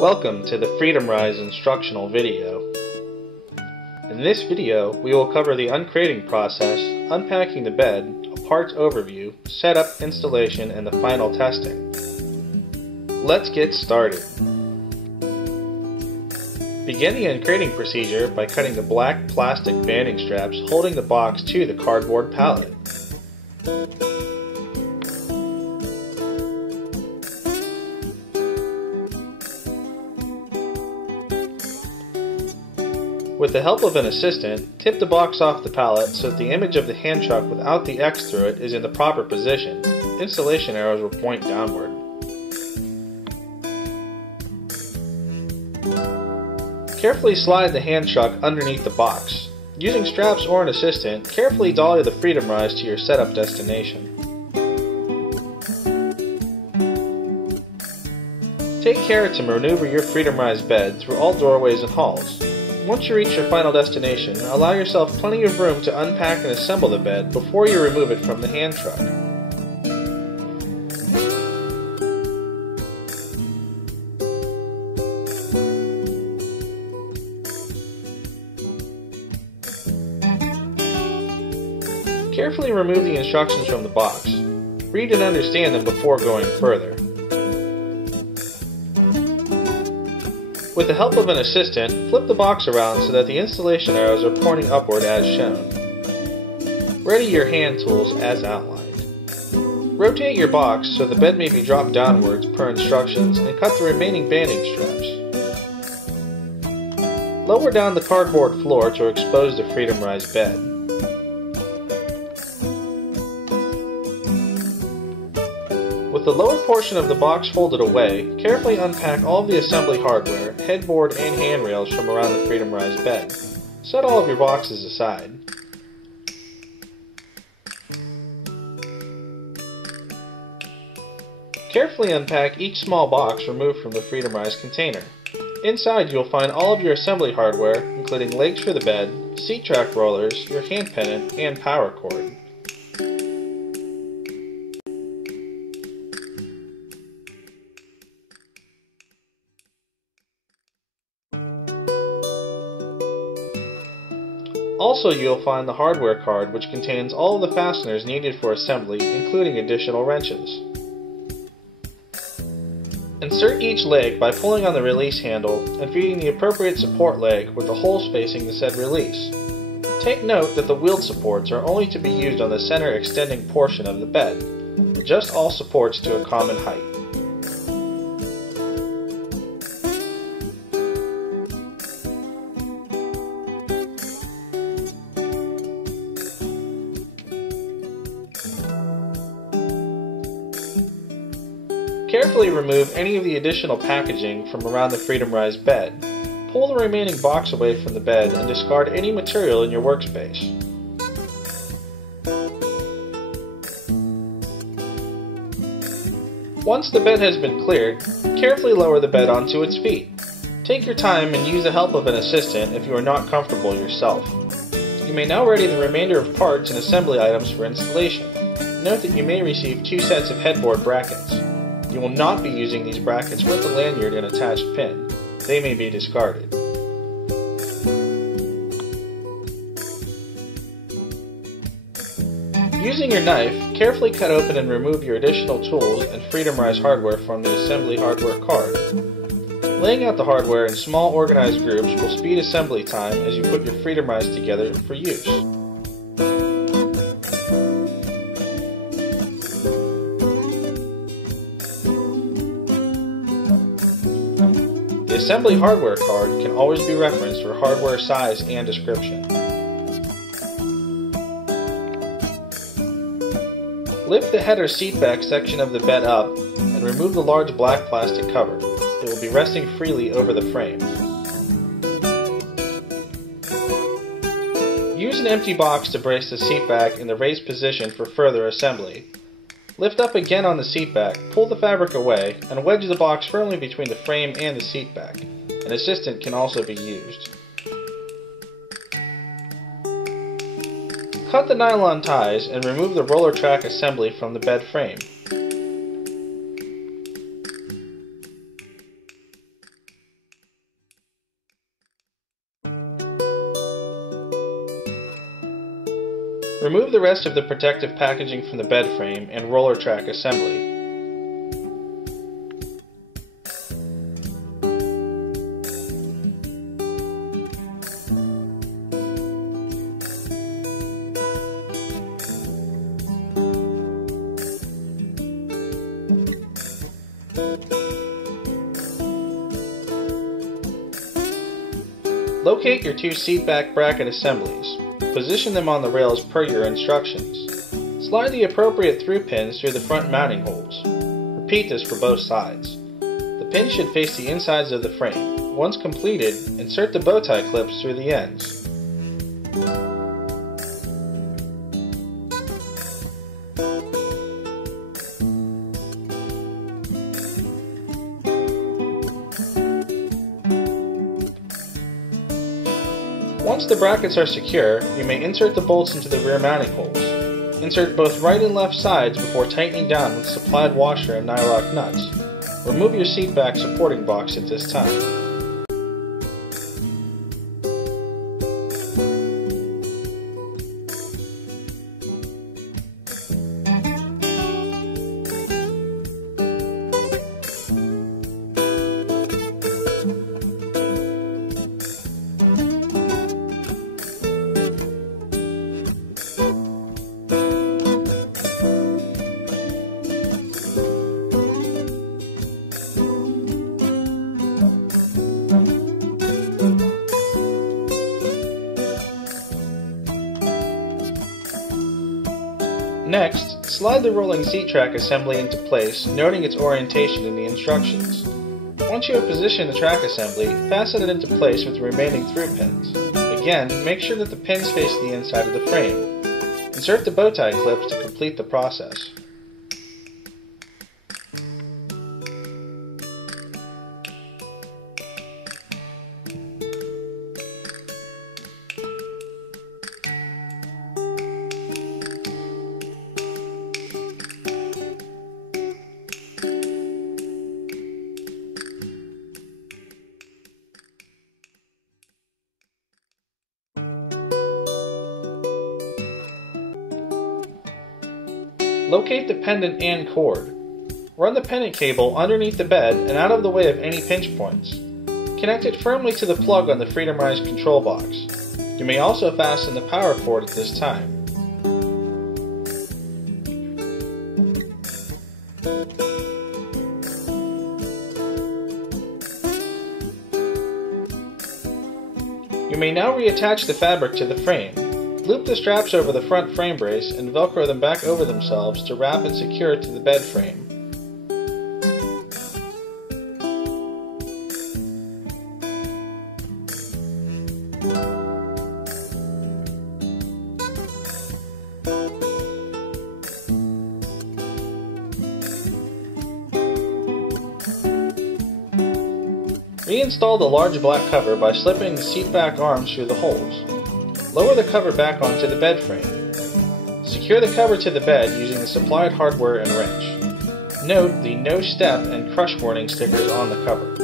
Welcome to the FreedomRise instructional video. In this video, we will cover the uncrating process, unpacking the bed, a parts overview, setup, installation, and the final testing. Let's get started. Begin the uncrating procedure by cutting the black plastic banding straps holding the box to the cardboard pallet. With the help of an assistant, tip the box off the pallet so that the image of the hand chuck without the X through it is in the proper position. Installation arrows will point downward. Carefully slide the hand chuck underneath the box. Using straps or an assistant, carefully dolly the FreedomRise to your setup destination. Take care to maneuver your FreedomRise bed through all doorways and halls. Once you reach your final destination, allow yourself plenty of room to unpack and assemble the bed before you remove it from the hand truck. Carefully remove the instructions from the box. Read and understand them before going further. With the help of an assistant, flip the box around so that the installation arrows are pointing upward as shown. Ready your hand tools as outlined. Rotate your box so the bed may be dropped downwards per instructions and cut the remaining banding straps. Lower down the cardboard floor to expose the FreedomRise bed. With the lower portion of the box folded away, carefully unpack all of the assembly hardware, headboard, and handrails from around the FreedomRise bed. Set all of your boxes aside. Carefully unpack each small box removed from the FreedomRise container. Inside you will find all of your assembly hardware, including legs for the bed, seat track rollers, your hand pennant, and power cord. Also, you'll find the hardware card, which contains all of the fasteners needed for assembly, including additional wrenches. Insert each leg by pulling on the release handle and feeding the appropriate support leg with the holes facing the said release. Take note that the wheeled supports are only to be used on the center extending portion of the bed. Adjust all supports to a common height. Carefully remove any of the additional packaging from around the FreedomRise bed. Pull the remaining box away from the bed and discard any material in your workspace. Once the bed has been cleared, carefully lower the bed onto its feet. Take your time and use the help of an assistant if you are not comfortable yourself. You may now ready the remainder of parts and assembly items for installation. Note that you may receive 2 sets of headboard brackets. You will not be using these brackets with the lanyard and attached pin. They may be discarded. Using your knife, carefully cut open and remove your additional tools and FreedomRise hardware from the assembly hardware card. Laying out the hardware in small organized groups will speed assembly time as you put your FreedomRise together for use. The assembly hardware card can always be referenced for hardware size and description. Lift the head or seat back section of the bed up and remove the large black plastic cover. It will be resting freely over the frame. Use an empty box to brace the seat back in the raised position for further assembly. Lift up again on the seat back, pull the fabric away, and wedge the box firmly between the frame and the seat back. An assistant can also be used. Cut the nylon ties and remove the roller track assembly from the bed frame. Remove the rest of the protective packaging from the bed frame and roller track assembly. Locate your two seat back bracket assemblies. Position them on the rails per your instructions. Slide the appropriate through pins through the front mounting holes. Repeat this for both sides. The pins should face the insides of the frame. Once completed, insert the bow tie clips through the ends. Once the brackets are secure, you may insert the bolts into the rear mounting holes. Insert both right and left sides before tightening down with supplied washer and nylock nuts. Remove your seat back supporting box at this time. Next, slide the rolling seat track assembly into place, noting its orientation in the instructions. Once you have positioned the track assembly, fasten it into place with the remaining through pins. Again, make sure that the pins face the inside of the frame. Insert the bow tie clips to complete the process. Locate the pendant and cord. Run the pendant cable underneath the bed and out of the way of any pinch points. Connect it firmly to the plug on the FreedomRise control box. You may also fasten the power cord at this time. You may now reattach the fabric to the frame. Loop the straps over the front frame brace and Velcro them back over themselves to wrap and secure it to the bed frame. Reinstall the large black cover by slipping the seat back arms through the holes. Lower the cover back onto the bed frame. Secure the cover to the bed using the supplied hardware and wrench. Note the no step and crush warning stickers on the cover.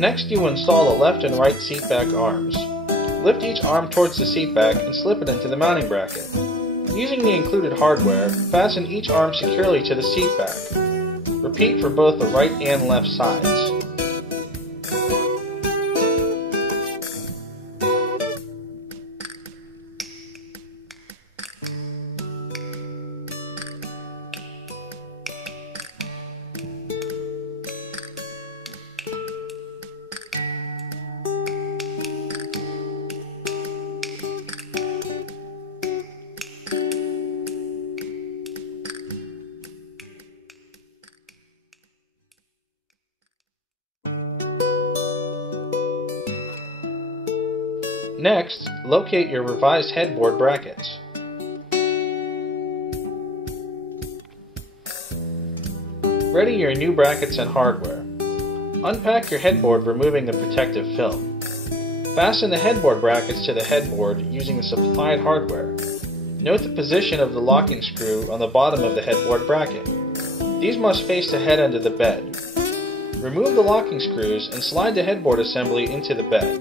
Next, you install the left and right seat back arms. Lift each arm towards the seat back and slip it into the mounting bracket. Using the included hardware, fasten each arm securely to the seat back. Repeat for both the right and left sides. Next, locate your revised headboard brackets. Ready your new brackets and hardware. Unpack your headboard, removing the protective film. Fasten the headboard brackets to the headboard using the supplied hardware. Note the position of the locking screw on the bottom of the headboard bracket. These must face the head end of the bed. Remove the locking screws and slide the headboard assembly into the bed.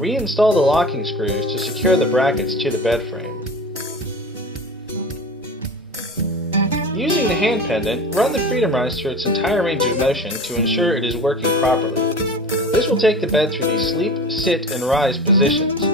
Reinstall the locking screws to secure the brackets to the bed frame. Using the hand pendant, run the FreedomRise through its entire range of motion to ensure it is working properly. This will take the bed through the sleep, sit, and rise positions.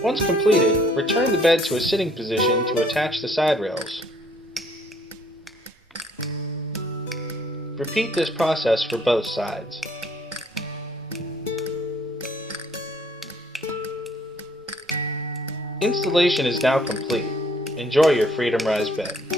Once completed, return the bed to a sitting position to attach the side rails. Repeat this process for both sides. Installation is now complete. Enjoy your FreedomRise bed.